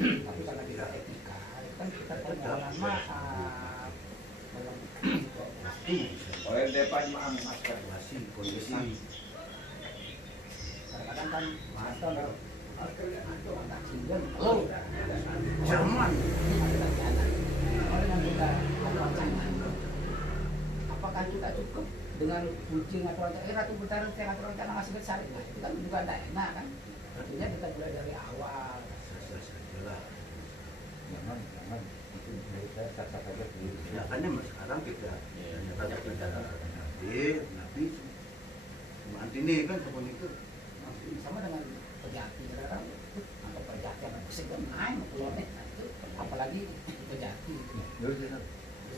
Tapi karena kita etika, kan kita permohonan maaf dalam oleh depan maafkan masih kondisi. Kadang-kadang kan master kalau zaman orang yang kita apakah kita cukup dengan kucing atau ratu bertaruh dengan rencana masih besar, nah, itu kan juga tidak enak kan. Artinya kita mulai dari awal. Jangan itu menurut saya sah-sah saja dulu. Ya kan sekarang kita nabi nanti nih kan seperti itu Sama dengan pejati sekarang atau pejati yang pusing kan main keluarnya itu apalagi pejati.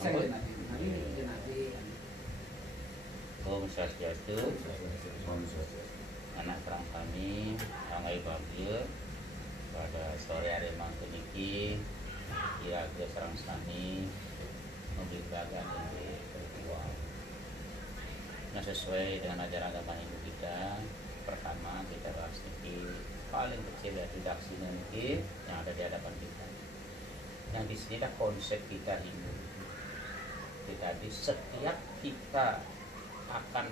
Saya nanti Om Swastiastu, anak terang kami, Anggai Bagio, pada sore hari mangke niki, kira-kira sareng sami memberitakan ini berjuang. Nah, sesuai dengan ajaran agama Hindu kita, pertama kita bahas niki paling kecil ya redaksi nanti yang ada di hadapan kita. Yang di sini dah konsep kita Hindu. Kita di setiap kita akan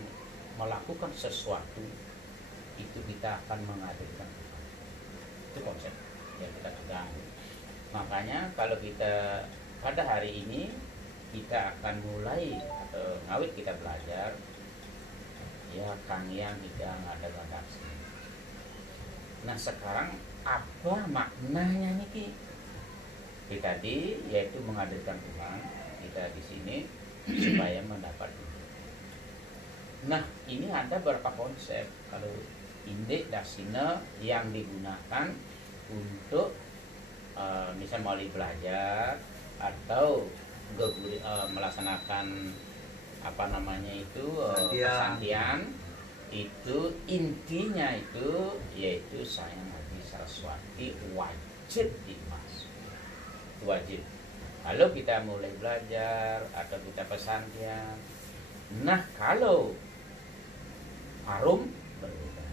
melakukan sesuatu itu kita akan menghadirkan Tuhan. Itu konsep yang kita pegang. Makanya kalau kita pada hari ini kita akan mulai atau ngawit kita belajar ya Kang yang tidak ada redaksi. Nah sekarang apa maknanya nih tadi yaitu menghadirkan Tuhan kita di sini supaya mendapat. Nah ini ada beberapa konsep kalau indek dasina yang digunakan untuk misal mau belajar atau melaksanakan apa namanya itu pesantian itu intinya itu yaitu saya Nabi Saraswati wajib dimasuk wajib kalau kita mulai belajar atau kita pesantian. Nah kalau parum berbeda.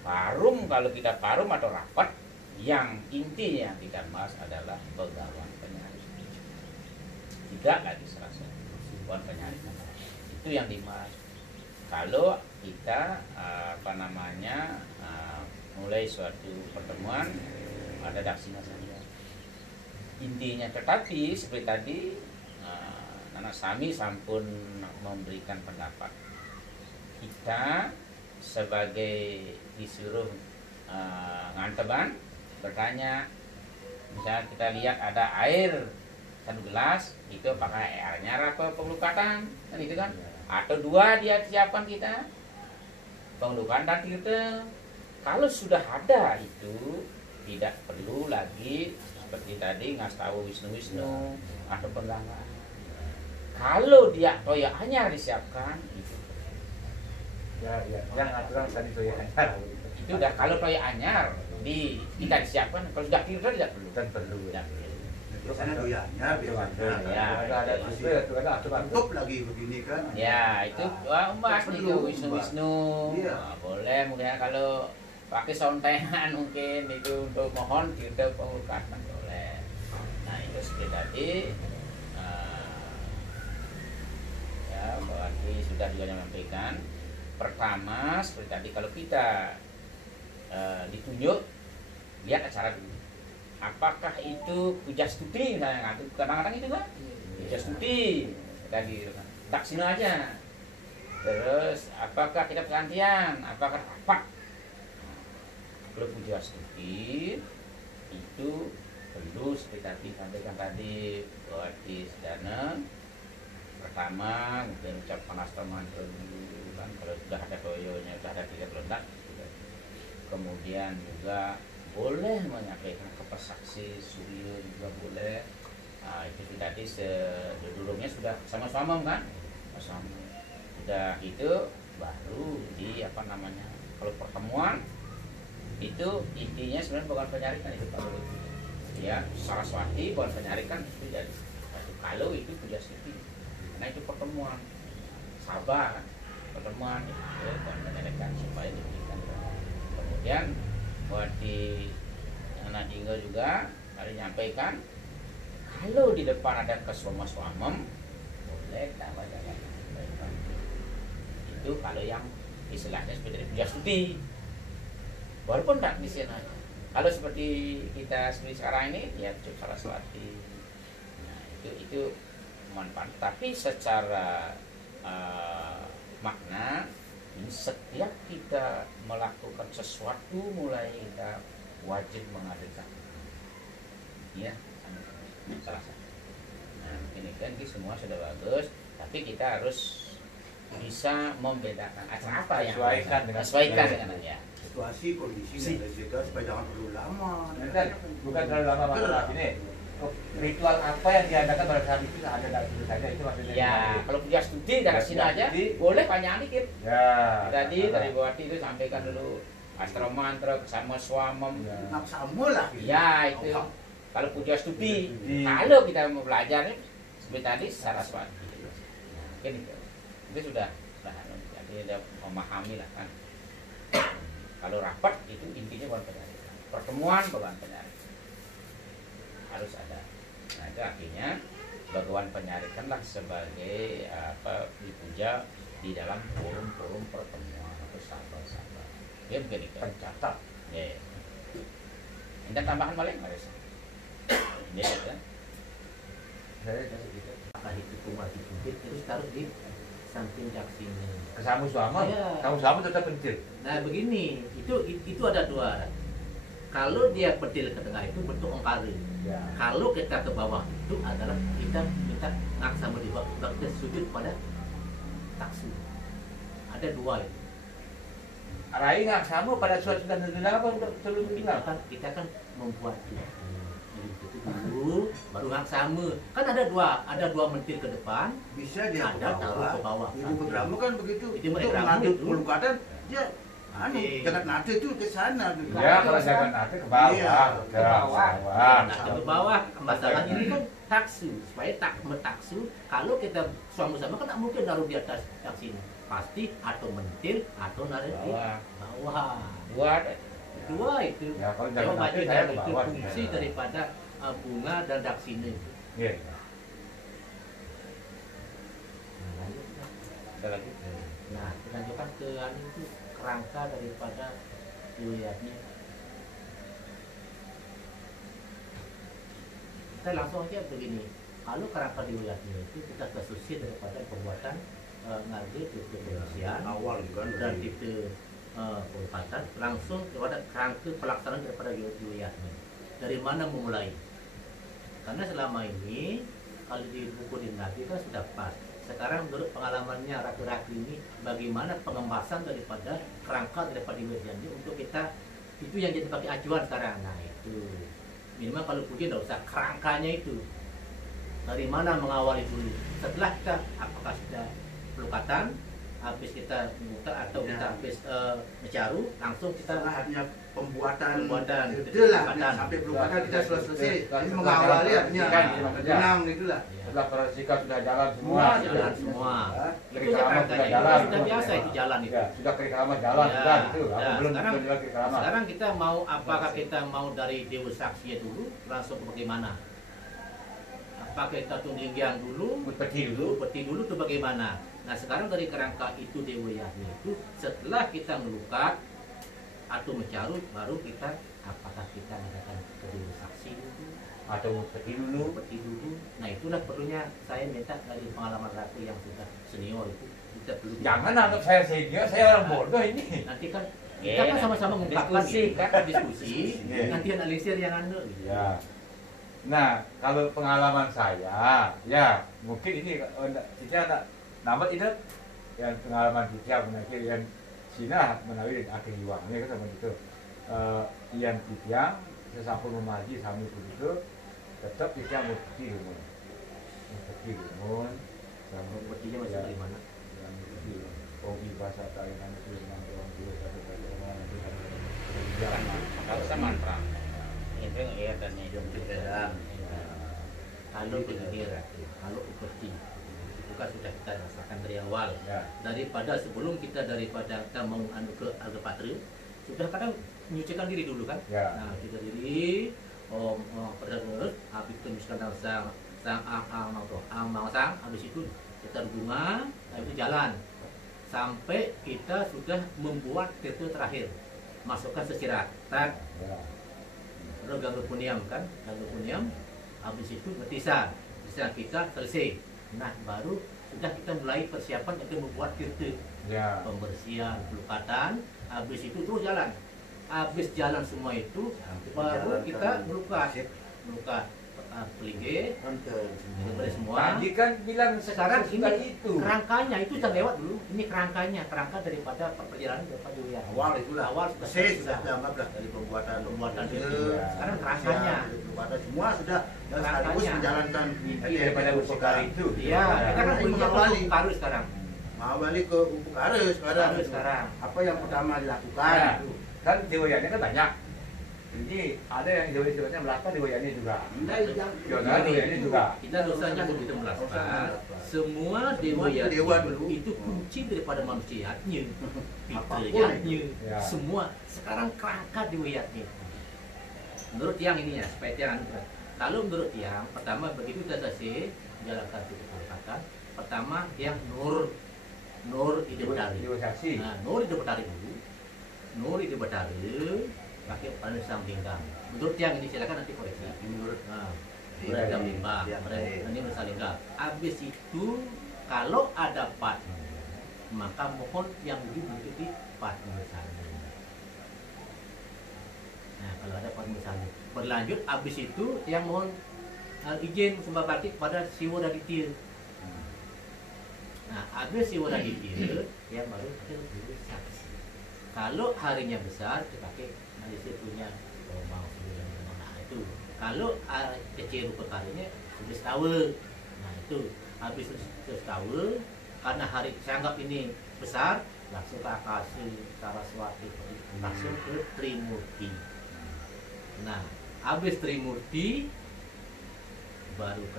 Parum kalau kita parum atau rapat yang intinya kita bahas adalah pegawan penyaris. Tidak lagi serasa pegawan penyaris. Itu yang dimas. Kalau kita mulai suatu pertemuan ada daksina saja. Intinya tetapi seperti tadi Nana Sami sampun memberikan pendapat. Kita sebagai disuruh nganteban bertanya, misalnya kita lihat ada air 1 gelas itu pakai airnya apa pengelukatan kan itu kan atau 2 dia siapkan kita pengelukatan dan kita kalau sudah ada itu tidak perlu lagi seperti tadi ngasih tahu Wisnu atau pengganggu. Kalau dia toya anyar disiapkan itu yang aturan tadi toya anyar itu udah kalau toya anyar kita disiapkan kalau sudah tidur tidak perlu kan perlu ya. biasanya toyanya biasanya ya ada aturan tutup lagi begini kan ya itu mas itu Wisnu iya. Boleh mungkin kalau pakai sontengan mungkin itu untuk mohon kita pengelukatan boleh. Nah itu seperti tadi berarti sudah juga menyampaikan pertama seperti tadi kalau kita ditunjuk lihat acara dulu apakah itu puja stuti misalnya kadang-kadang itu kan puja stuti tadi taksina aja terus apakah kita pesantian apakah apa kalau puja stuti itu perlu seperti tadi sampaikan tadi bahwa di sedana pertama mungkin ucapkan mantra dulu kan kalau sudah ada toyonya sudah ada 3 ledak kemudian juga boleh menyampaikan ke pesaksi surya juga boleh. Nah, itu tadi sedulurnya sudah sama-sama kan sama sudah itu baru di kalau pertemuan itu intinya sebenarnya bukan penyarikan itu Pak Lulu ya Saraswati bukan penyarikan itu jadi kalau itu puja stuti karena itu pertemuan sabar pertemuan itu bukan penyarikan supaya diberikan kemudian buat di anak Jingga juga tadi nyampaikan, kalau di depan ada keswama-swamem boleh tambah jangan. Itu kalau yang istilahnya seperti puja studi, walaupun tak di sini. Kalau seperti kita seperti sekarang ini ya cukup Saraswati. Nah, itu manfaat. Tapi secara makna, setiap kita melakukan sesuatu mulai kita wajib mengadakan. Ya, salah satu. Nah, ini kan semua sudah bagus, tapi kita harus bisa membedakan acara apa yang sesuaikan dengan ya. Situasi, kondisi, dan juga supaya jangan terlalu lama. Bukan terlalu lama masalah ini. Ritual apa yang diadakan pada saat itu ada dari situ saja, itu maksudnya. Ya, kalau punya studi dari sini aja boleh panjang dikit. Ya. Tadi dari Bawati itu sampaikan dulu astra mantra sama swamem. Naksamu lah. Ya, itu. Kalau puja studi, kalau kita mau belajar seperti tadi Saraswati. Mungkin itu sudah jadi udah memahami lah kan. Kalau rapat itu intinya bukan penyarikan. Pertemuan bukan penyarikan. Harus ada. Nah itu artinya Bhagawan penyarikanlah sebagai dipuja di dalam forum-forum pertemuan atau sahabat-sahabat. Dia mungkin itu pencatat. Ya. Ada tambahan paling harus. Ya kan. Apakah itu kumar dipuji terus taruh di samping jaksini. Kamu suama, Ya. kamu suama tetap pentil. Nah begini, itu ada dua. Kalau dia pedil ke tengah itu bentuk ongkari. Ya. Kalau kita ke bawah itu adalah kita minta ngaksama di bawah, kita sujud pada taksu. Ada dua itu. Rai nggak sama pada suatu dan apa terlalu Kita kan membuat itu dulu, baru ngaksama. Kan ada dua mentir ke depan, Bisa dia ada taruh ke bawah. Ibu Bedrama kan begitu. Itu Untuk Bedrama mengaduk itu. pelukatan dia Oke. jangan nade itu ke sana gitu. Ya kalau jangan nanti ke bawah, Iya, ke bawah. Nah, ke bawah. Masalahnya ini kan taksu, supaya tak taksu. Kalau kita suami sama kan tak mungkin naruh di atas taksi ini. Pasti atau mentil atau naruh di bawah. Dua itu. Ya kalau Coba jangan baca nanti saya ke itu bawah. fungsi daripada bunga dan daksina itu. Iya. Nah, lanjutlah. Ada lagi. Nah, kita lanjutkan ke itu kerangka daripada wilayahnya. Kita langsung aja begini. Kalau kerangka di wilayahnya itu kita kesusi daripada pembuatan ngarge tipe pengisian Awal kan dan tipe penempatan langsung kepada kerangka pelaksanaan daripada wilayahnya. Dari mana memulai? Karena selama ini kalau di buku Dinasti kan sudah pas. Sekarang menurut pengalamannya Ratu-Ratu ini, bagaimana pengembasan daripada kerangka daripada wilayah ini untuk kita, itu yang jadi pakai acuan sekarang. Nah itu minimal kalau puji tidak usah kerangkanya itu. Dari mana mengawali dulu? Setelah kita apakah sudah pelukatan, habis kita muter atau Ya. kita habis mencaru, langsung kita Setelahnya pembuatan Pembuatan. itulah Pelukatan. sampai pelukatan kita sudah selesai. Setelah Ini jalan mengawali jalan artinya kan, maksudnya. benang itulah. Setelah persika sudah jalan semua, jalan semua. Klik Itu lama kerangkanya. sudah Itu jalan. sudah biasa itu jalan itu. Ya, sudah klik lama jalan Ya, sudah gitu. Aku ya, belum sekarang- juga klik lama. Sekarang kita mau apakah kita mau dari Dewa Saksia dulu langsung ke bagaimana? Apakah kita tunjungan dulu, Peti dulu. peti dulu tuh bagaimana? Nah sekarang dari kerangka itu Dewa Yahya itu setelah kita melukat atau mencarut baru kita apakah kita mengadakan kedua saksi dulu Atau peti dulu. peti dulu. Nah itulah perlunya saya minta dari pengalaman Ratu yang sudah senior itu kita perlu Jangan anggap saya senior, saya orang bodoh ini. nanti kan Oke, kita kan sama-sama mengungkapkan diskusi, gitu, kan diskusi Iya. nanti analisir yang anu Ya. Nah, kalau pengalaman saya, ya mungkin ini kita ada nama itu yang pengalaman kita menaiki yang Cina menawi akhir uangnya kan sama itu. Yang tiang sesampun memaji sami itu tetap kita mesti umum. Mesti umum. Sama petinya masih dari mana? yang mesti hobi bahasa Thailand itu memang orang dua satu Kalau saya mantra. Itu ya dan itu. Kalau begini Ratu, kalau upeti itu kan sudah kita rasakan dari awal. Ya. Daripada sebelum kita daripada kita mau anu ke Algepatri, sudah kadang menyucikan diri dulu kan. Ya. Nah, kita diri om terus habis itu misalkan sang sang habis itu kita bunga, habis itu jalan sampai kita sudah membuat tirta terakhir, masukkan sesirat tak Ya. lalu ganggu puniam kan, ganggu puniam habis itu metisan kita selesai. Nah baru sudah kita mulai persiapan untuk membuat tirta, Ya. pembersihan pelukatan, habis itu terus jalan. Habis jalan semua itu baru kita melukat pelinggih daripada semua. Tadi kan bilang Sekarang sesudah ini itu. kerangkanya itu sudah lewat dulu. Ini kerangka daripada perjalanan daripada Wiwiyat. Awal itu lah. Awal Sudah dianggaplah dari pembuatan itu. ide, Sekarang kerangkanya. dari pembuatan semua sudah dan Kerangkanya. sekaligus menjalankan Tadi daripada upekar itu. Iya, kita kan punya mengawali baru sekarang. mengawali ke Upukare sekarang. Baru sekarang. Apa yang pertama dilakukan Nah, itu? kan Dewayani kan banyak. Ini ada yang Dewayani belakang Dewayani juga. Yona Dewayani juga. Kita dosanya begitu melaskan. Semua dewa Semua yang dewa dulu. itu kunci daripada manusianya, Apapun fitrahnya, Ya. semua sekarang kerangka dewayatnya. Menurut yang ini ya, supaya tiang kalau menurut yang pertama begitu kita selesai jalankan itu pelukatan, pertama yang nur ide betari. Dewasaksi. Nah, nur ide betari dulu. Nur ide betari pakai panas sang linggang. Menurut yang ini silakan nanti koreksi. Menurut Nah, Iya, beragam iya, limbah, iya, iya. ini bersalingga. Habis itu kalau ada partner, maka mohon yang dibutuhkan partner saling. Nah, kalau ada partner saling, berlanjut habis itu yang mohon izin sembah bakti kepada Siwa dan Ditil. Nah, habis Siwa dan Ditil, yang baru terjadi saksi. Kalau harinya besar, dipakai Malaysia punya mau itu. Kalau kecil perkaranya sudah setahun. Nah itu habis setahun karena hari saya anggap ini besar, langsung ke Akasi, Saraswati, langsung ke Trimurti. Nah habis Trimurti baru ke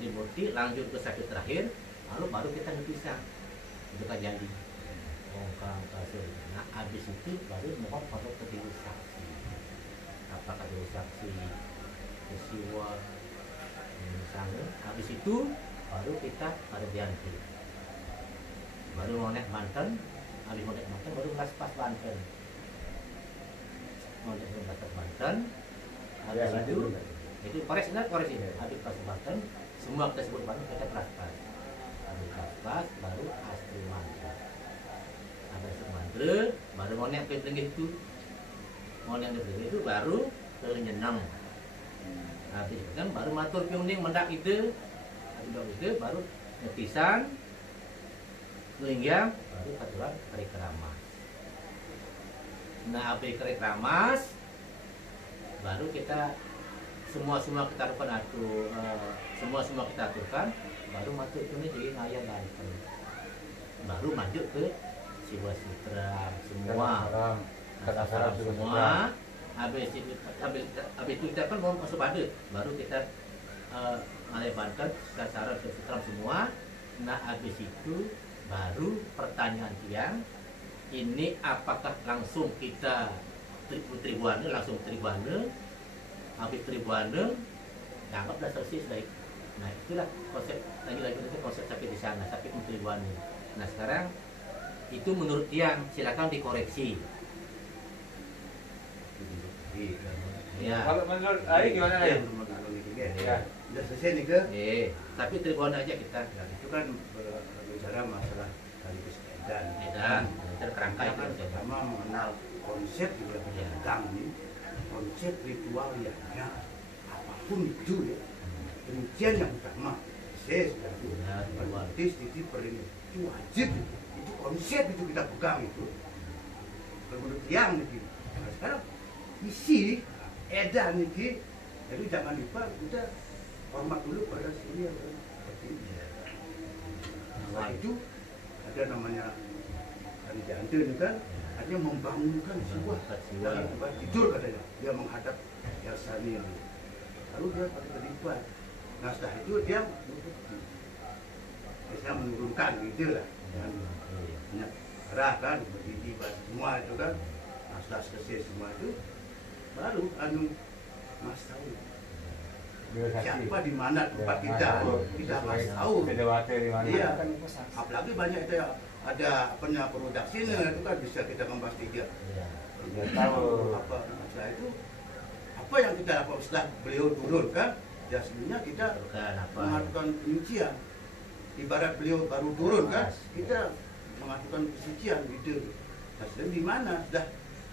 Trimurti lanjut ke sakit terakhir, lalu baru kita ngepisah itu kan jadi Ongkang Kasih. Nah habis itu baru mohon pada kediri saksi. Apakah dewa saksi peristiwa misalnya habis itu baru kita pada dianti baru mau naik Banten, habis mau naik Banten baru ngelas pas Banten, mau naik pas Banten habis Ya, itu kores ini habis pas Banten semua kita sebut Banten kita kelas pas habis kelas pas baru asli mantra ada mantra baru mau naik ke itu mau yang itu baru ke nyenang. Habis itu kan baru matur piuning mendak itu baru netisan linggang baru katuran kari keramas. Nah habis kari keramas baru kita semua kita atur semua kita aturkan baru matur piuning jadi ngayal Banten. Baru lanjut ke Siwa Sutra semua. Kata semua habis itu kita kan mau masuk pada baru kita melebarkan sasaran sutra semua. Nah habis itu baru pertanyaan tiang ini apakah langsung kita tribuana langsung tribuana habis tribuana anggaplah selesai sudah. Nah itulah konsep lagi itu konsep sakit di sana sakit tribuana. Nah sekarang itu menurut tiang silakan dikoreksi. Ya. Kalau menurut Ari gimana ya? Ya. Sudah selesai nih ke? Tapi tribun aja kita. Ya, itu kan berbicara masalah sekaligus edan. Edan, kerangka Kita kan itu. pertama mengenal konsep juga pedagang ini, konsep ritual yang apapun itu ya. Rincian yang utama, saya sudah itu. Berarti titip peringkat itu wajib, itu konsep itu kita pegang itu. Menurut yang nih, nah, sekarang isi edan nih, jadi jangan lupa kita hormat dulu pada sini yang seperti ini. Setelah itu ada namanya hari jantan ini kan, artinya membangunkan sebuah dalam tempat tidur katanya, dia menghadap yang sani ini. Lalu dia pakai terlibat. Nah setelah itu dia biasanya menurunkan gitu lah, banyak darah kan, berdiri semua itu kan. Nah setelah selesai semua itu baru anu Mas tahu siapa di mana tempat kita Mas tahu. di mana. Iya. Bukan investasi. Apalagi banyak itu ya, ada produksinya itu kan bisa kita memastikan. Iya. Dia tahu. Apa setelah itu apa yang kita lakukan setelah beliau turun kan? Ya sebenarnya kita Bukan apa. melakukan penyucian. Ibarat beliau baru turun kan, kita melakukan penyucian gitu. Nah, sedang di mana sudah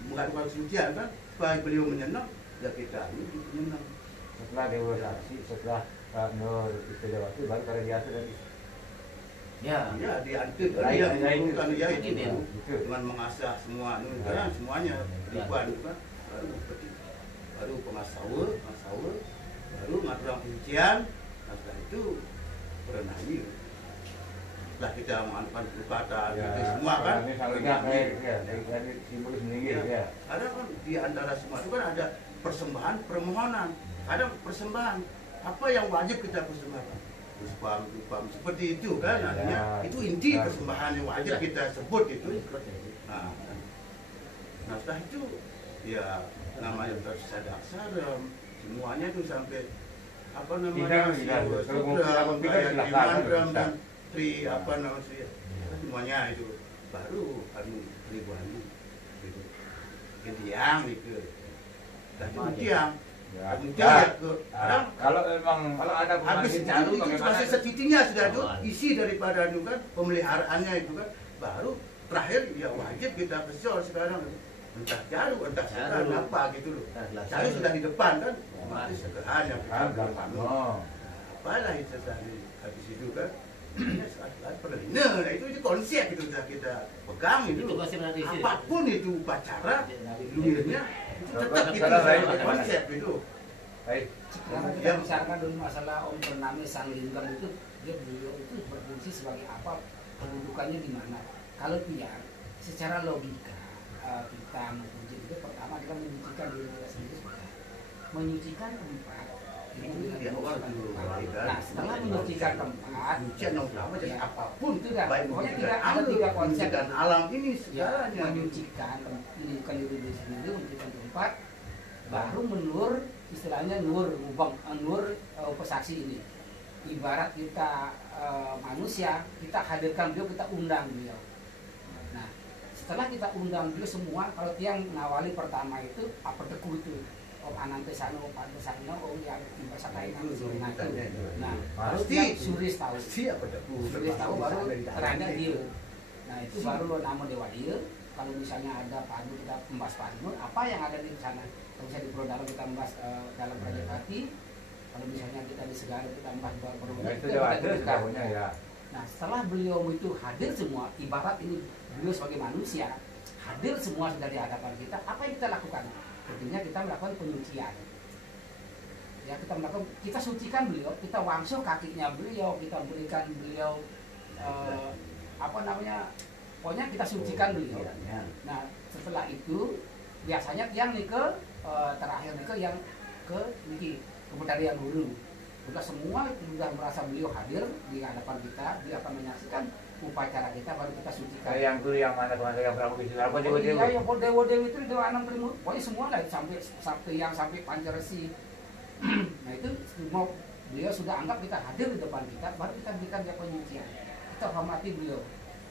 melakukan penyucian kan, supaya beliau menyenang, ya kita ini menyenang. Setelah dewa saksi, setelah Nur Istidawati baru pada diatur dan Ya. Ya diantar Ya, dia ya, menurunkan itu. ya itu Ini, itu. dengan mengasah semua itu Ya. kan semuanya ribuan itu kan baru pengasawur baru ngatur penyucian. Nah, setelah itu berenang. Setelah kita menganukan perubatan itu semua kan Ini saling ya, dari simbolis meninggi ya. ada kan di antara semua itu kan ada persembahan permohonan, ada persembahan apa yang wajib kita persembahkan, upam seperti itu kan, Ya, artinya itu inti ya. persembahan yang wajib kita sebut itu. Ikut ya. Nah setelah itu ya namanya tersadak sarem semuanya itu sampai apa namanya mandram dan tri apa namanya semuanya itu baru ribuan gitu tiang gitu dan tiang Ya. kalau kalau ada habis caru itu masih setitinya sudah itu isi daripada itu kan pemeliharaannya itu kan baru terakhir ya wajib kita kesol sekarang entah jaru entah sekarang apa gitu loh. Jaru sudah di depan kan mati sekarang yang kita apalah itu tadi habis itu kan nah itu konsep itu sudah kita pegang itu apapun itu upacara luirnya itu tetap kita konsep itu. Baik. Sekarang kita bicarakan dulu masalah Om Purnami Sang Linggam itu, beliau itu berfungsi sebagai apa, kedudukannya di mana. Kalau tiang, secara logika kita memuji itu pertama kita menyucikan diri kita sendiri, menyucikan tempat. Nah setelah menyucikan tempat, penyucian yang utama jadi apapun itu kan, baik pokoknya menyucikan ada tiga konsep dan alam ini ya, segalanya. menyucikan diri sendiri, menyucikan tempat, baru menur istilahnya nur mubang nur pesaksi ini. Ibarat kita manusia, kita hadirkan beliau, kita undang beliau. Nah setelah kita undang beliau semua, kalau tiang ngawali pertama itu apa teku itu Om Anantesano, Om Pantesano, Om yang Timbasakain, nah baru dia suris tahu, suris tahu baru terangnya dia. Nah itu baru nama dewa dia. Kalau misalnya ada padu kita membahas padu, apa yang ada di sana? Kalau misalnya di Prodalo kita membahas dalam Prajapati, kalau misalnya kita di Segara kita membahas Ya, itu ada ya. Nah setelah beliau itu hadir semua, ibarat ini beliau sebagai manusia hadir semua sudah di hadapan kita, apa yang kita lakukan? Artinya kita melakukan penyucian. Ya kita sucikan beliau, kita wangsuh kakinya beliau, kita berikan beliau pokoknya kita sucikan beliau. Nah setelah itu biasanya tiang nih ke terakhir nih ke yang ke Keputarian Hulu. Kita semua sudah merasa beliau hadir di hadapan kita, dia akan menyaksikan upacara kita, baru kita sucikan. Yang dulu yang mana kemarin yang Prabu Bisnu apa Dewa Dewa? Ya Dewa Dewi itu Dewa Anam Trimurti, pokoknya semua lah sampai Pancaresi. Nah itu semua beliau sudah anggap kita hadir di depan kita, baru kita berikan dia penyucian. Kita hormati beliau,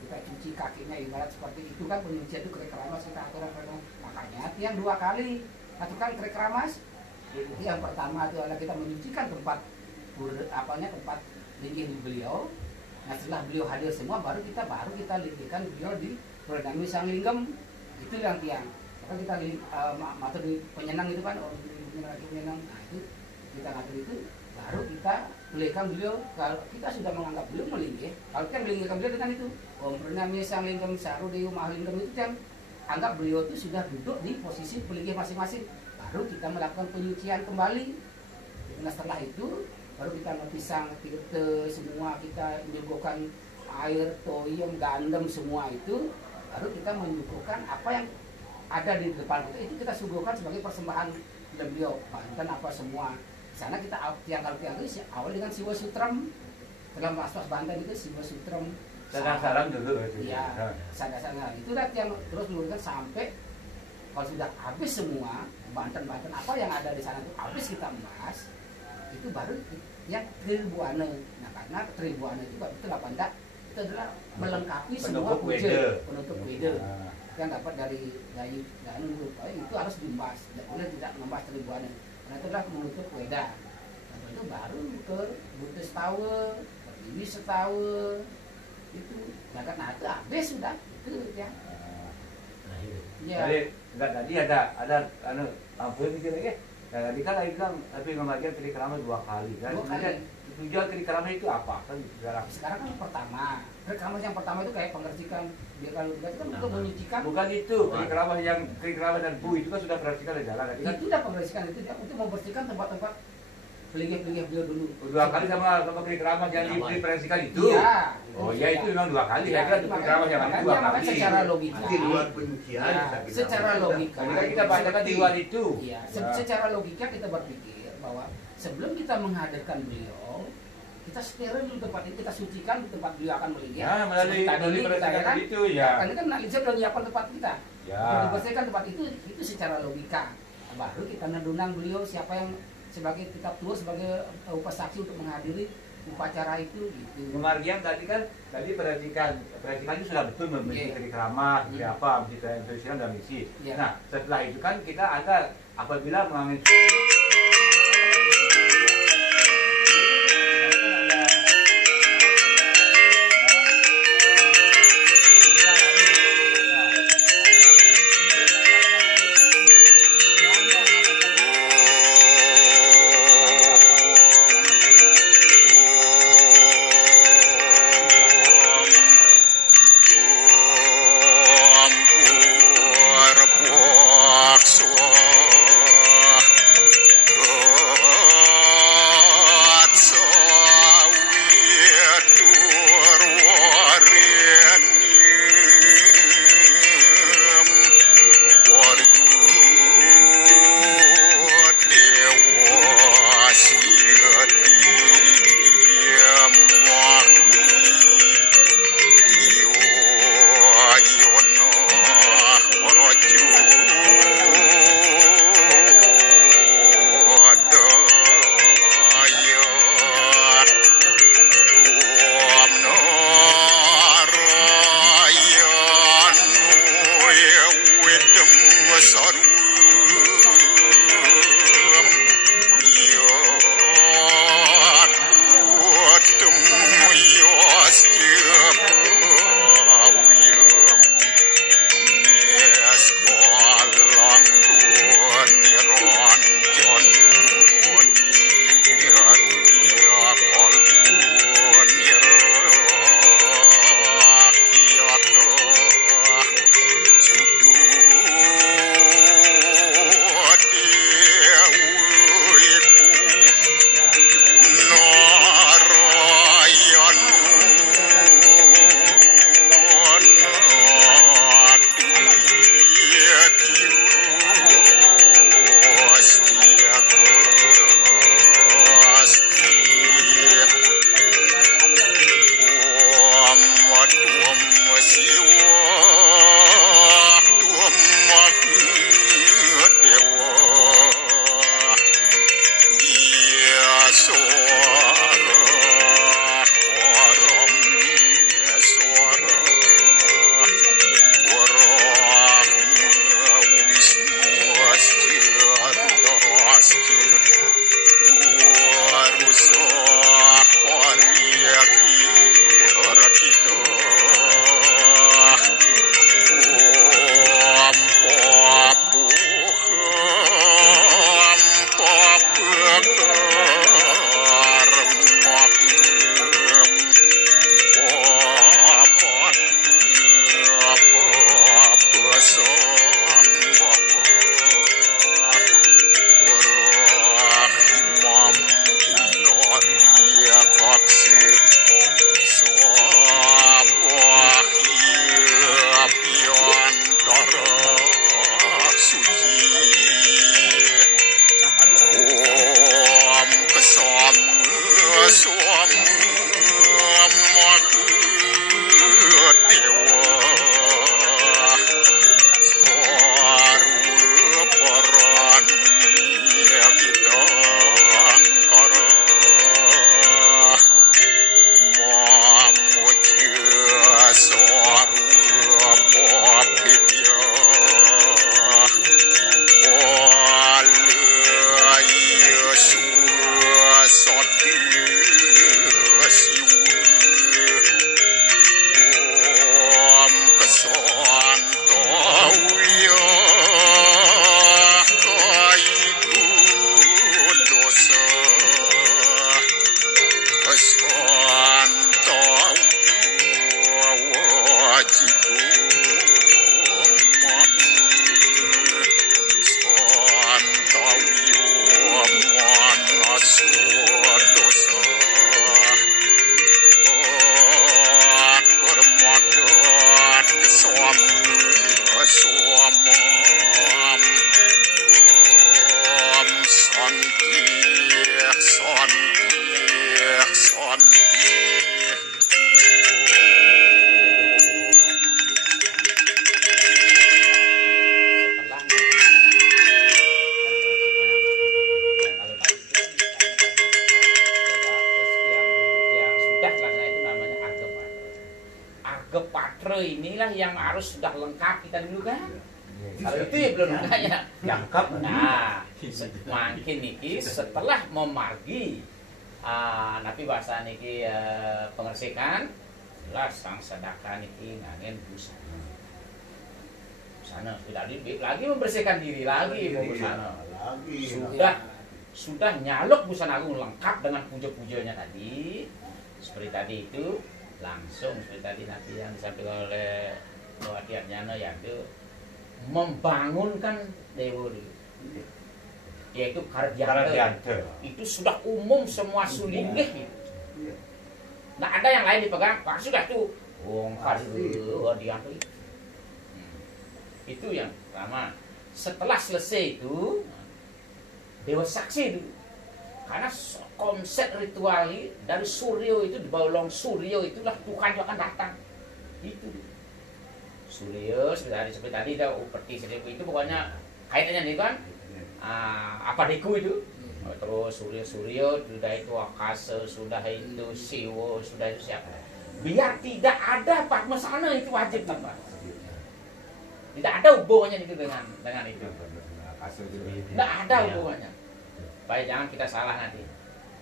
kita cuci kakinya ibarat seperti itu kan penyucian itu kerek ramas kita aturan makanya tiang 2 kali aturan kerek ramas. Yang pertama itu adalah kita menyucikan tempat tempat linggih di beliau. Nah setelah beliau hadir semua baru kita linggihkan beliau di Purnami Sang Linggam. Itu yang tiang. Maka kita matur di penyenang itu kan penyenang. Nah itu kita ngatur itu baru kita belikan beliau. Kalau kita sudah menganggap beliau melinggih, kalau kita melinggihkan beliau dengan itu Om Purnami Sang Linggam Sarudewa Mahalinggam itu yang anggap beliau itu sudah duduk di posisi pelinggih masing-masing. Baru kita melakukan penyucian kembali. Nah setelah itu baru kita pisang, tirte, semua kita menyuguhkan air, toyem, gandum semua itu, baru kita menyuguhkan apa yang ada di depan kita, itu kita suguhkan sebagai persembahan beliau, Banten apa semua. Di sana kita tiang itu awal dengan Siwa Sutram, dalam was-was Banten itu Siwa Sutram. Salam dulu itu. Iya, sana itu yang terus meluruskan sampai Kalau sudah habis semua Banten apa yang ada di sana itu habis kita emas, itu baru yang Tribuana. Nah karena Tribuana itu betul apa enggak? Itu adalah melengkapi semua penutup wede yang dapat dari Gayu dan itu harus diembas, tidak boleh tidak membas Tribuana. Karena itu adalah menutup weda. Nah, itu baru ke butuh setahun, ini setahun itu jagat nada habis sudah itu ya. Ya. Tadi ada ampun gitu lagi. Tadi kan lagi bilang tapi pembagian trikrama 2 kali kan. Tujuan trikrama itu apa kan sekarang kan pertama trikrama yang pertama itu kayak pengercikan dia kalau itu kan untuk menyucikan. Bukan itu trikrama dan bu itu kan sudah pengercikan di jalan kan. Itu udah pengercikan itu untuk membersihkan tempat-tempat pelinggih-pelinggih beliau dulu. 2 kali sama trikrama yang diperhatikan itu. Iya. Oh ya itu memang 2 kali. Saya kira trikrama yang ada 2 kali. Secara logika. Di luar penyucian. Secara logika. Jadi kan kita bacakan di luar itu. Iya. Secara logika kita berpikir bahwa sebelum kita menghadirkan beliau, kita steril di tempat itu, kita sucikan di tempat beliau akan melinggih. Ya, melalui persiapan itu ya. Karena kan Nalisir sudah menyiapkan tempat kita. Ya. Kalau dibersihkan tempat itu secara logika. Baru kita ngedundang beliau siapa yang sebagai kitab tua sebagai upasaksi untuk menghadiri upacara itu gitu. Pemargian tadi perhatikan itu sudah betul memiliki trikrama siapa misi dan misi. Nah setelah itu kan kita ada apabila mengambil ritual inilah yang harus sudah lengkap kita dulu kan. Kalau itu ya belum lengkap ya. Lengkap. Nah, makin niki setelah memargi napi bahasa niki pengersikan, jelas sang sedekah niki ngangen busana. Busana lagi membersihkan diri lagi busana. Sudah nyaluk busana agung lengkap dengan puja-pujanya tadi. Seperti tadi itu langsung seperti tadi nanti yang disampaikan oleh Bapak Tiarnyana yaitu membangunkan dewa yaitu Kardianta. Itu sudah umum semua sulinggih gitu. Nah ada yang lain dipegang, Pak sudah tuh Kardianta. Itu yang pertama. Setelah selesai itu dewa saksi itu, karena konsep ritual dari Suryo itu di bawah Suryo itulah Tuhan yang akan datang. Itu Suryo seperti tadi ada upeti seribu itu pokoknya kaitannya nih kan apa deku itu terus Suryo sudah itu Akasa sudah itu Siwo sudah itu siapa biar tidak ada Padmasana itu wajib Pak. Tidak ada hubungannya itu dengan itu. Tidak ada hubungannya. Baik jangan kita salah nanti.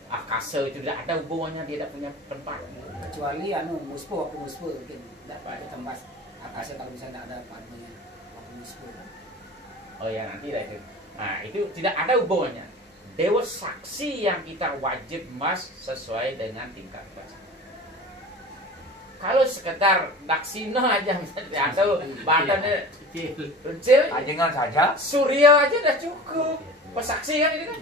Akasa itu tidak ada hubungannya, dia tidak punya tempat. Kecuali muspo mungkin tidak ada tempat Akasa kalau misalnya tidak ada padmanya muspo. Oh ya nanti lah itu. Nah itu tidak ada hubungannya. Dewa saksi yang kita wajib mas sesuai dengan tingkat kelas. Kalau sekedar daksina aja misalnya atau badannya kecil, Ajengan saja. Surya aja udah cukup. Pesaksi kan itu kan.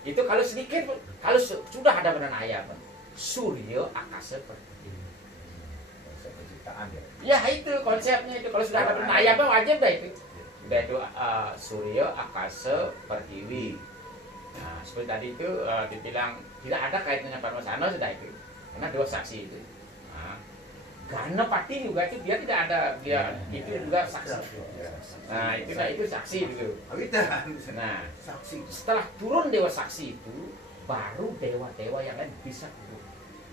Itu kalau sedikit, kalau sudah ada benar ayat Surya Akasa Penciptaan ya itu konsepnya itu kalau sudah ada benar ayat wajib dah itu. Udah itu Surya Akasa Pertiwi. Nah seperti tadi itu dibilang tidak ada kaitannya Padmasana sudah itu. Karena dua saksi itu. Nah, Ganapati juga itu dia tidak ada dia itu juga saksi. Nah itu saksi itu. Nah saksi. Setelah turun dewa saksi itu baru dewa-dewa yang lain bisa turun.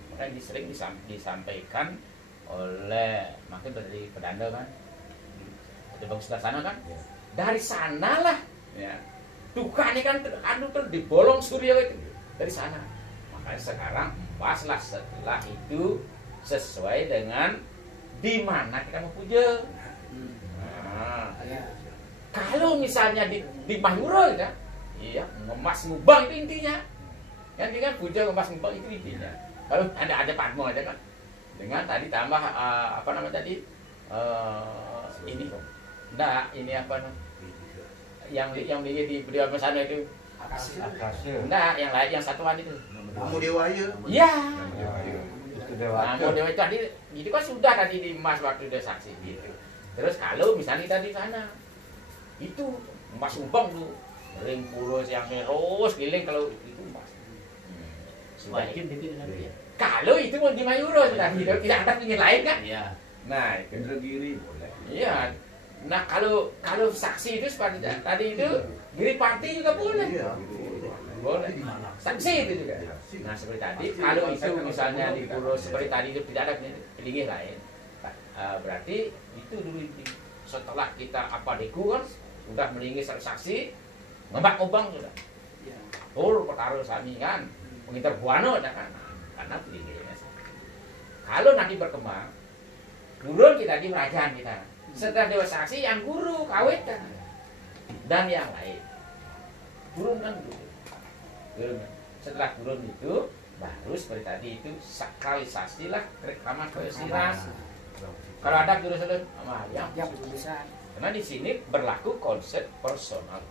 Makanya sering disampaikan oleh makin dari pedanda kan, itu bagus dari sana kan. Dari sanalah ya. Tuhan ini kan tuh dibolong Surya itu dari sana. Makanya sekarang paslah setelah itu sesuai dengan di mana kita mau puja. Nah, kalau misalnya di Mayura ya, iya ngemas ngubang itu intinya. Yang kan puja ngemas ngubang itu intinya. Kalau ada Padmo aja kan, dengan tadi tambah apa namanya tadi ini, enggak ini apa namanya? Yang di beliau sana itu enggak yang lain yang satuan itu. Namo Dewaya. Iya. Itu dewa. Namo Dewa tadi itu kan sudah tadi di Mas waktu dia saksi gitu. Terus kalau misalnya kita di sana itu Mas Ubang tuh ring pulau yang terus keliling kalau itu Mas. Wajib itu nanti ya. Kalau itu mau di Mayura tadi tidak ada pinggir lain kan? Iya. Nah, itu Indragiri boleh. iya. Nah, kalau saksi itu seperti tadi itu Giripati juga boleh. Boleh. Saksi itu juga. Nah seperti tadi, kalau itu misalnya di pulau seperti tadi itu tidak ada pilih lain, berarti itu dulu setelah kita apa deku kan sudah melinggi saksi, ngembak obang sudah. Tur pertaruh sami kan, pengintar buano kan, karena pilihnya. Kalau nanti berkembang, turun kita di kerajaan kita. Setelah dewa saksi yang guru kawit kan, dan yang lain turun kan dulu. Setelah turun itu baru seperti tadi itu sakralisasi lah rekaman kesiras. Kalau ada jurusan yang jurusan. Karena di sini berlaku konsep personal.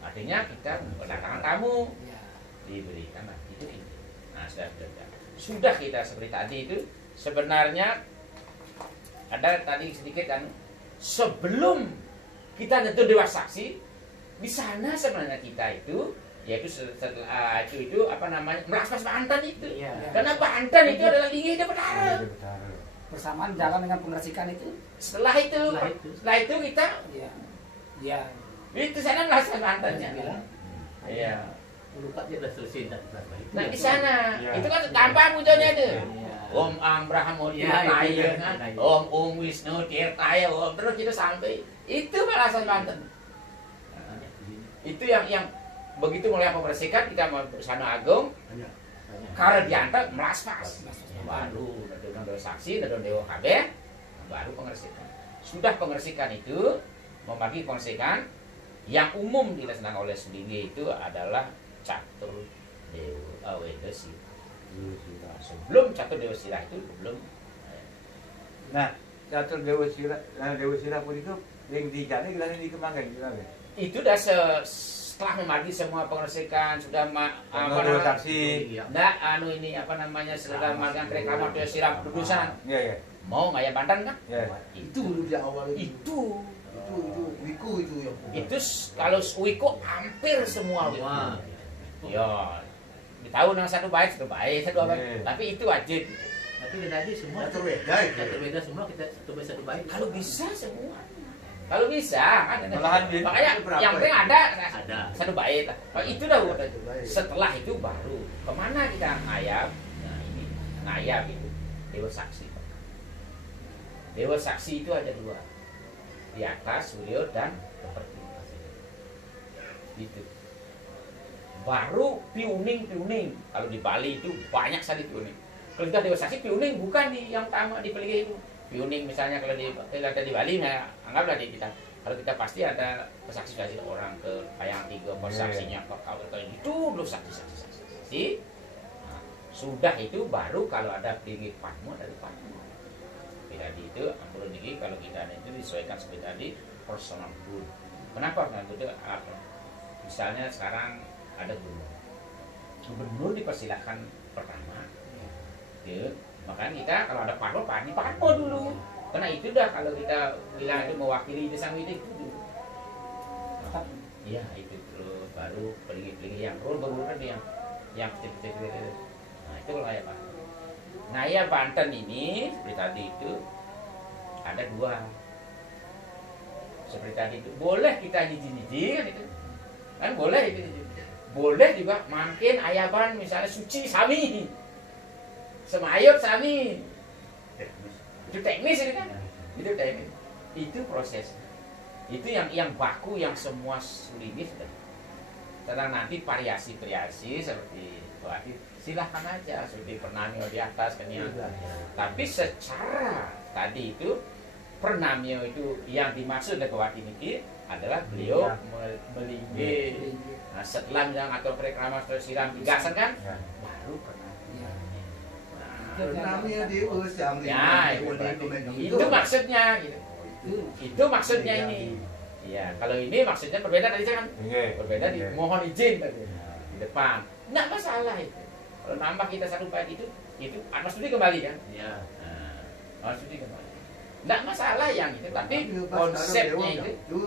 Artinya kita mendatangkan tamu diberikan itu ini. Nah sudah kita seperti tadi itu sebenarnya ada tadi sedikit kan sebelum kita tentu dewa saksi di sana sebenarnya kita itu yaitu setelah itu apa namanya melaspas Antan itu. Karena Antan itu adalah lingih dia berdarah. Bersamaan jalan dengan pengersikan itu. Setelah itu kita itu sana melaspas Antannya. Iya. lupa dia udah selesai tak selesai. Nah di sana, Ya. itu kan gampang punyanya itu. Iya. Om Abraham Ya, itu Tirtaya kan. kan, Om Wisnu Tirtaya, Om terus kita sampai itu balasan Banten. Itu yang begitu mulai membersihkan kita mau bersana agung, Hanya karena diantar melaspas. Baru ada dewa saksi, ada dewa KB, baru pengersikan. Sudah pengersikan itu membagi pengersikan yang umum dilaksanakan oleh Sulingi itu adalah catur dewa Wedasi. Sebelum catur dewa sirah itu belum. Nah, catur dewa sirah pun itu yang dijani kita ini kemanggan gimana? Itu dah setelah membagi semua pengersikan sudah Dewa saksi. Enggak, ini apa namanya sudah melakukan reklaman dewa sirah dudusan. Iya ya. Mau ngaya Banten kan? Ya. itu dulu di awal Itu wiku itu yang kalau wiku hampir semua wiku. Wah. Ya, tahu nama satu bait, satu apa. Iya. Tapi itu wajib. Tapi tadi semua catur beda itu. catur beda semua kita satu baik. Kalau bisa semua. Kalau bisa kan. Malahan di- Makanya berapa yang penting ya? ada satu bait. Kalau itu dah udah. Satu bait. Setelah itu baru kemana kita ngayap? Nah ini ngayap itu dewa saksi. Dewa saksi itu ada dua, di atas Suryo dan Keperti. Itu baru piuning. Kalau di Bali itu banyak sekali piuning. Kalau kita dewa saksi piuning bukan di yang utama di Peligih itu. Piuning misalnya kalau di Bali, nah, anggaplah di kita. Kalau kita pasti ada saksi orang ke Payang Tiga, saksinya ke Kawin itu dulu saksi. Nah, sudah itu baru kalau ada Peligih Patmo dari Patmo. Tadi itu ampun ini kalau kita itu disesuaikan seperti tadi personal good. Kenapa? Nah, itu misalnya sekarang ada gubernur dipersilakan pertama. Ya, makanya kita kalau ada Patmo dulu. Karena itu dah kalau kita bilang itu mewakili desa itu dulu. Iya itu terus baru Peligih yang baru kan yang kecil-kecil itu. Nah itu kalau kayak Pak. Nah ya Banten ini seperti tadi itu ada dua. Seperti tadi itu boleh kita jijik-jijik itu. Kan boleh itu. Boleh juga makin ayaban misalnya suci sami. Semayot sami. Itu teknis ini kan. Itu teknis. Itu proses. Itu yang baku yang semua Sulingi sudah. Setelah nanti variasi-variasi seperti berarti silahkan aja seperti Pernamio di atas kan ya. Tapi secara tadi itu Pernamio itu yang dimaksud dari Kawati ini adalah beliau melinggi. Nah setelah yang atau reklama siram digasan kan, baru Pernamio. namanya diusang Ya, itu maksudnya gitu. Itu maksudnya ini. Ya, kalau ini maksudnya berbeda tadi kan. Berbeda di mohon izin tadi. Di depan. Enggak masalah itu. Kalau nambah kita satu bait itu Mas Studi kembali kan? Iya. Nah, Mas Studi kembali. Enggak masalah yang itu, tapi konsepnya itu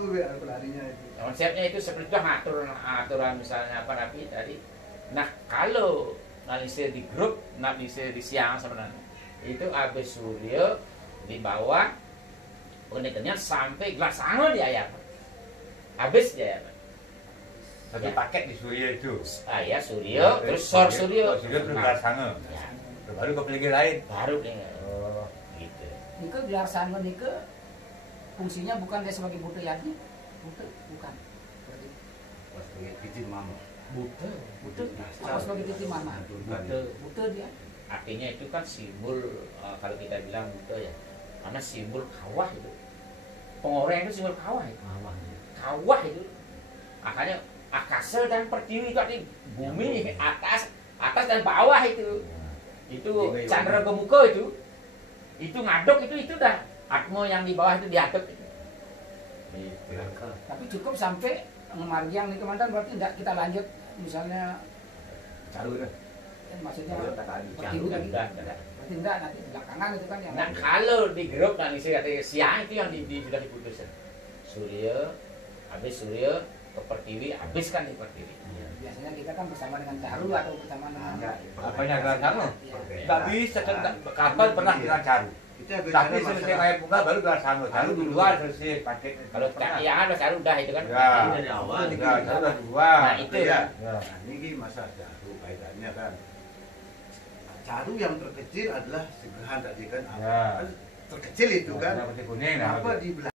konsepnya itu seperti itu aturan misalnya apa Nabi tadi. Nah, kalau analisa di grup, analisa di siang sebenarnya itu Abis Suryo di bawah pendidikannya sampai gelas angin di ayat. Habis dia. Satu Ya. paket di Suryo itu. Ya Suryo, terus Sor Suryo. Suryo terus gelas angin. Ya, Baru ke Peligih lain. baru dia. Oh, gitu. Nike biar sana Nike fungsinya bukan dia sebagai buta yadi, bukan. Berarti Izin mama. Buta. buta apa sebagai titi mama? Buta dia. Artinya itu kan simbol kalau kita bilang buta ya. Karena simbol kawah itu. Pengoreng itu simbol kawah itu. Kawah itu. Makanya akasa dan pertiwi tadi bumi atas dan bawah itu. Itu Chandra Gemuka itu ngaduk itu dah atmo yang di bawah itu diaduk itu. Tapi cukup sampai Margiang nih kemantan berarti tidak kita lanjut misalnya Caru dah. maksudnya Caru tak kali. pertiwi lagi. Enggak. Berarti enggak nanti belakangan itu kan yang Nah kalau di grup kan isi kata siang itu yang sudah diputuskan. Suryo, habis Suryo ke Pertiwi, habis kan di Pertiwi. biasanya kita kan bersama dengan Caru atau bersama dengan Apanya gelas angin? Iya. Tak bisa, kapal pernah dengan Caru. Itu kita Tapi bicara selesai masalah kayak bunga baru gelar sanggup. Baru Dulu. duluan selesai paket. Kalau ya kan Saru udah itu kan. Ya. Dari awal. Ya, saya udah duluan. Nah, itu ya. kan. Ya. Nah, ini masa Caru kaitannya kan. Caru yang terkecil adalah segahan tadi kan. Ya. Kan terkecil itu kan. Yang putih kuning. Kenapa di belakang